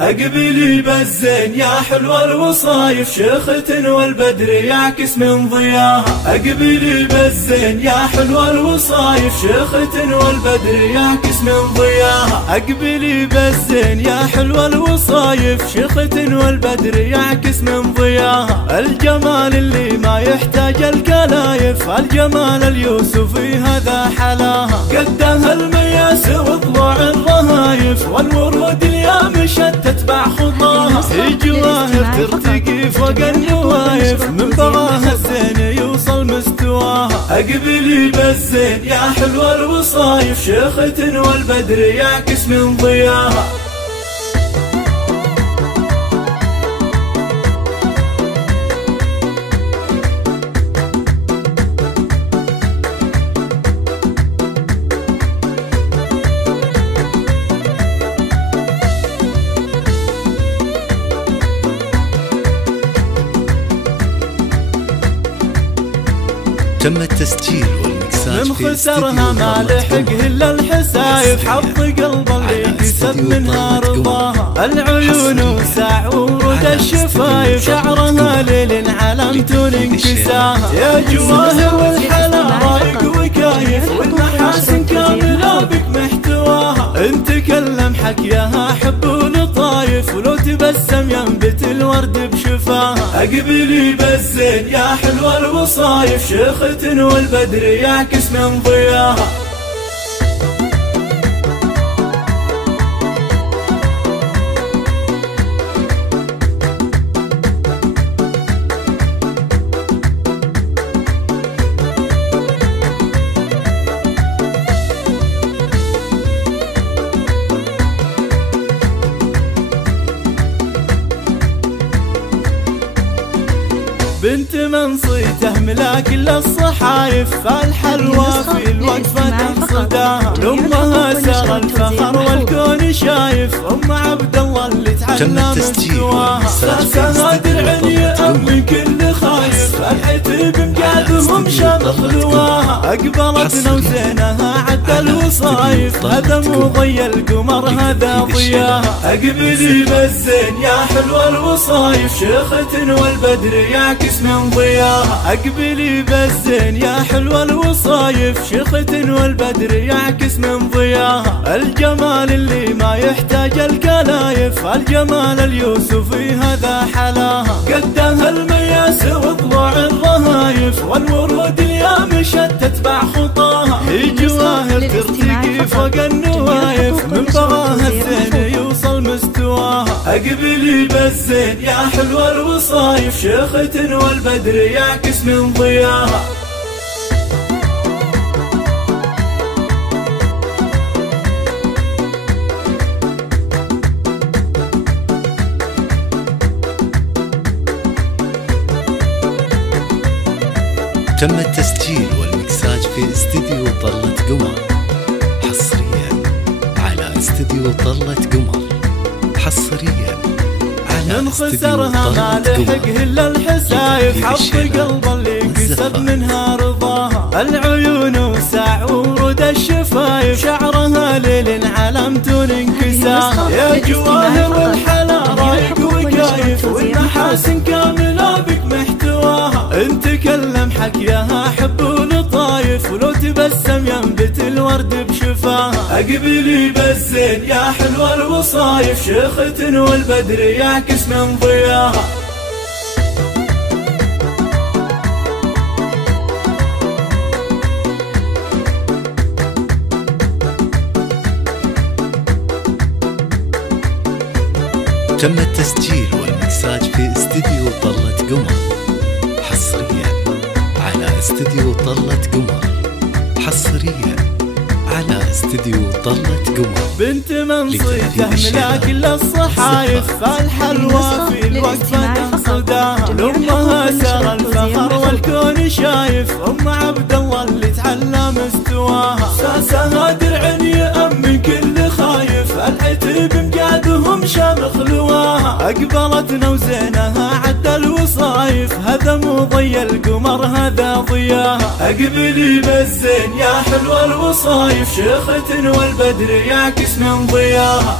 أقبلي بالزين يا حلوة الوصايف شيخة والبدر يعكس من ضياها. أقبلي بالزين يا حلوة الوصايف شيخة والبدر يعكس من ضياها. أقبلي بالزين يا حلوة الوصايف شيخة والبدر يعكس من ضياها. الجمال اللي ما يحتاج الكلايف، الجمال اليوسفي هذا حلاها. قدها المياس وضلوع الرهايف، والورود اليام تتبع خطاها. في جواهر ترتقي فوق النوايف، من بغاها الزين يوصل مستواها. أقبلي بالزين يا حلوة الوصايف شيخة والبدر يعكس من ضياها. تم التسجيل والمكساج من خسرها ما لحق الا الحسايف، حظ قلب اللي كسب منها رضاها. العيون وسع ورود الشفايف، شعرها ليل علامة انكساها. يا جواهر والحلا رايق وكايف، والمحاسن كاملة بك محتواها. ان تكلم حكيها حب ولطايف، ولو تبسم ينبت الورد بشفاها. أقبلي بالزين يا حلوة الوصايف شيخة والبدر يعكس من ضياها. بنت من صيته ملاك للصحايف، فالحلوى في الوقفة تنصداها. لأمها سار الفخر والكون شايف، أم عبد الله اللي تعلم مستواها. ساسها درعني من كل خايف، الحتي بمقادهم شامخ لواها. أقبلتنا وزينها عد الوصايف، هذا مو ضي القمر هذا ضياها. أقبلي بالزين يا حلوة الوصايف شيخة والبدر يعكس من ضياها. أقبلي بالزين يا حلوة الوصايف شيخة والبدر يعكس من ضياها. الجمال اللي ما يحتاج الكلايف، الجمال اليوسفي هذا حلاها. قدها المياس وضلوع الرهايف، والورود اليام تتبع خطاها. في جواهر ترتقي فوق النوايف، من بغاها الزين يوصل مستواها. أقبلي بالزين يا حلوة الوصايف شيخة والبدر يعكس من ضياها. تم التسجيل والمكساج في استديو طلة قمر، حصريا على استديو طلة قمر، حصريا على من خسرها ما لحق الا الحسايف، حظ قلب اللي كسب منها رضاها. العيون وسع ورود الشفايف، شعرها ليل علامة انكساها. يا جواهر والحلا رايق وكايف، والمحاسن كاملة بك محتواها. ان تكلم حكيها حب ولطايف، ولو تبسم ينبت الورد بشفاها. أقبلي بالزين يا حلوة الوصايف شيخة والبدر يعكس من ضياها. تم التسجيل والمكساج في استديو طلة قمر، حصريا على استديو طلة قمر، حصريا على استديو طلة قمر. بنت من صيته ملاك للصحايف، فالحلوى في الوقفة تنصداها. لأمها سار الفخر والكون شايف، أم عبد الله اللي تعلم مستواها. ساسها درعني من كل خايف، الحتي بمقادهم شامخ لواها. أقبلتنا وزينها عد الوصايف، هذا مو ضي القمر هذا ضياها. أقبلي بالزين يا حلوة الوصايف شيخة والبدر يعكس من ضياها.